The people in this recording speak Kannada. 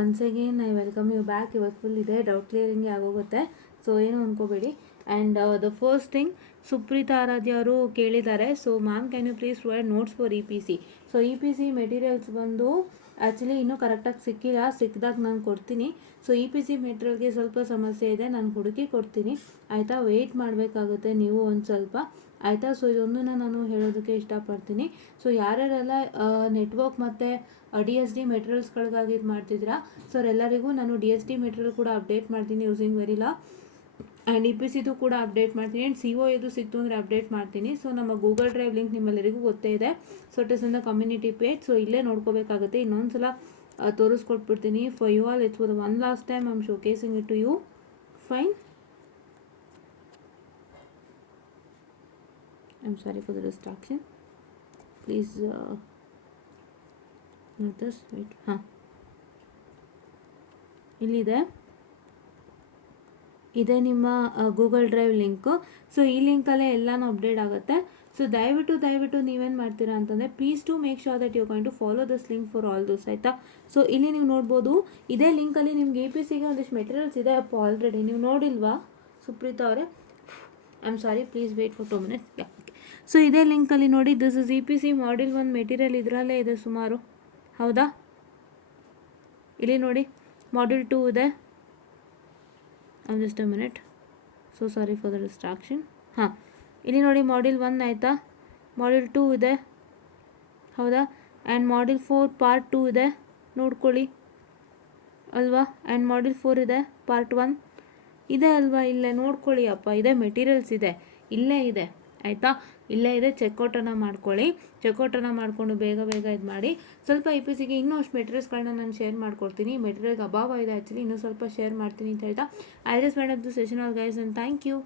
Once again I welcome you back. ಇವತ್ತು ಫುಲ್ ಇದೆ ಡೌಟ್ ಕ್ಲಿಯರಿಂಗೇ ಆಗೋಗುತ್ತೆ, ಸೊ ಏನು ಅಂದ್ಕೋಬೇಡಿ. And the first thing, Supreetha Aradhya ಅವರು ಕೇಳಿದ್ದಾರೆ, so ma'am can you please provide notes for E P C. So E P C materials ಬಂದು ಆ್ಯಕ್ಚುಲಿ ಇನ್ನೂ ಕರೆಕ್ಟಾಗಿ ಸಿಕ್ಕಿಲ್ಲ, ಸಿಕ್ಕಿದಾಗ ನಾನು ಕೊಡ್ತೀನಿ. ಸೊ ಇ ಪಿ ಸಿ ಮೆಟೀರಿಯಲ್ಗೆ ಸ್ವಲ್ಪ ಸಮಸ್ಯೆ ಇದೆ, ನಾನು ಹುಡುಕಿ ಕೊಡ್ತೀನಿ ಆಯಿತಾ. ವೆಯ್ಟ್ ಮಾಡಬೇಕಾಗುತ್ತೆ ನೀವು ಒಂದು ಸ್ವಲ್ಪ ಆಯಿತಾ. ಸೊ ಇದೊಂದನ್ನು ನಾನು ಹೇಳೋದಕ್ಕೆ ಇಷ್ಟಪಡ್ತೀನಿ. ಸೊ ಯಾರ್ಯಾರೆಲ್ಲ ನೆಟ್ವರ್ಕ್ ಮತ್ತು ಡಿ ಎಸ್ ಡಿ ಮೆಟೀರಿಯಲ್ಸ್ಗಳಿಗಾಗಿ ಇದು ಮಾಡ್ತಿದ್ದೀರಾ, ಸೊ ಅವರೆಲ್ಲರಿಗೂ ನಾನು ಡಿ ಎಸ್ ಡಿ ಮೆಟೀರಿಯಲ್ ಕೂಡ ಅಪ್ಡೇಟ್ ಮಾಡ್ತೀನಿ ಯೂಸಿಂಗ್ ವೆರಿಲಾ. ಆ್ಯಂಡ್ ಇ ಪಿ ಸಿದು ಕೂಡ ಅಪ್ಡೇಟ್ ಮಾಡ್ತೀನಿ. ಆ್ಯಂಡ್ ಸಿ ಒ ಇದು ಸಿಕ್ತು ಅಂದರೆ ಅಪ್ಡೇಟ್ ಮಾಡ್ತೀನಿ. ಸೊ ನಮ್ಮ ಗೂಗಲ್ ಡ್ರೈವ್ ಲಿಂಕ್ ನಿಮ್ಮೆಲ್ಲರಿಗೂ ಗೊತ್ತೇ ಇದೆ. So it is in the community page. So ಇಲ್ಲೇ ನೋಡ್ಕೋಬೇಕಾಗುತ್ತೆ. ಇನ್ನೊಂದು ಸಲ ತೋರಿಸ್ಕೊಟ್ಬಿಡ್ತೀನಿ. For you all it's for the one last time I am showcasing it to you. Fine. I am sorry for the distraction. Please not this, wait, ಹಾಂ ಇಲ್ಲಿದೆ, ಇದೆ ನಿಮ್ಮ ಗೂಗಲ್ ಡ್ರೈವ್ ಲಿಂಕು. ಸೊ ಈ ಲಿಂಕಲ್ಲೇ ಎಲ್ಲನೂ ಅಪ್ಡೇಟ್ ಆಗುತ್ತೆ. ಸೊ ದಯವಿಟ್ಟು ನೀವೇನು ಮಾಡ್ತೀರಾ ಅಂತಂದರೆ, please to make sure that you going to follow this link for all those ಆಯಿತಾ. ಸೊ ಇಲ್ಲಿ ನೀವು ನೋಡ್ಬೋದು, ಇದೇ ಲಿಂಕಲ್ಲಿ ನಿಮ್ಗೆ ಎ ಪಿ ಸಿಗೆ ಒಂದಿಷ್ಟು ಮೆಟೀರಿಯಲ್ಸ್ ಇದೆ ಅಪ್ಪ ಆಲ್ರೆಡಿ. ನೀವು ನೋಡಿಲ್ವಾ ಸುಪ್ರೀತಾ ಅವರೇ? I am sorry, please wait for 2 minutes. So ಇದೇ ಲಿಂಕಲ್ಲಿ ನೋಡಿ, this is E P C module 1 material ಇದರಲ್ಲೇ ಇದೆ ಸುಮಾರು, ಹೌದಾ. ಇಲ್ಲಿ ನೋಡಿ ಮಾಡ್ಯೂಲ್ 2 ಇದೆ. Just a minute, so sorry for the distraction. ಹಾಂ, ಇಲ್ಲಿ ನೋಡಿ ಮಾಡ್ಯೂಲ್ 1 ಆಯಿತಾ, ಮಾಡ್ಯೂಲ್ 2 ಇದೆ, ಹೌದಾ. ಆ್ಯಂಡ್ ಮಾಡ್ಯೂಲ್ 4 ಪಾರ್ಟ್ 2 ಇದೆ, ನೋಡ್ಕೊಳ್ಳಿ ಅಲ್ವಾ. ಆ್ಯಂಡ್ ಮಾಡ್ಯೂಲ್ 4 ಇದೆ, ಪಾರ್ಟ್ 1 ಇದೆ ಅಲ್ವಾ, ಇಲ್ಲೇ ನೋಡ್ಕೊಳ್ಳಿ ಅಪ್ಪ. ಇದೆ ಮೆಟೀರಿಯಲ್ಸ್ ಇದೆ, ಇಲ್ಲೇ ಇದೆ ಆಯಿತಾ, ಇಲ್ಲೇ ಇದೆ. ಚೆಕ್ಔಟನ್ನು ಮಾಡ್ಕೊಳ್ಳಿ. ಚೆಕ್ಔಟನ್ನು ಮಾಡಿಕೊಂಡು ಬೇಗ ಇದು ಮಾಡಿ. ಸ್ವಲ್ಪ ಇ ಪಿ ಸಿಗೆ ಇನ್ನೂ ಅಷ್ಟು ಮೆಟೀರಿಯಲ್ಸ್ಗಳನ್ನ ನಾನು ಶೇರ್ ಮಾಡ್ಕೊಡ್ತೀನಿ. ಮೆಟೀರಿಯಲ್ಗೆ ಅಭಾವ ಇದೆ ಆ್ಯಕ್ಚುಲಿ, ಇನ್ನೂ ಸ್ವಲ್ಪ ಶೇರ್ ಮಾಡ್ತೀನಿ ಅಂತ ಹೇಳ್ತಾ I just wind up the session all guys, and thank you.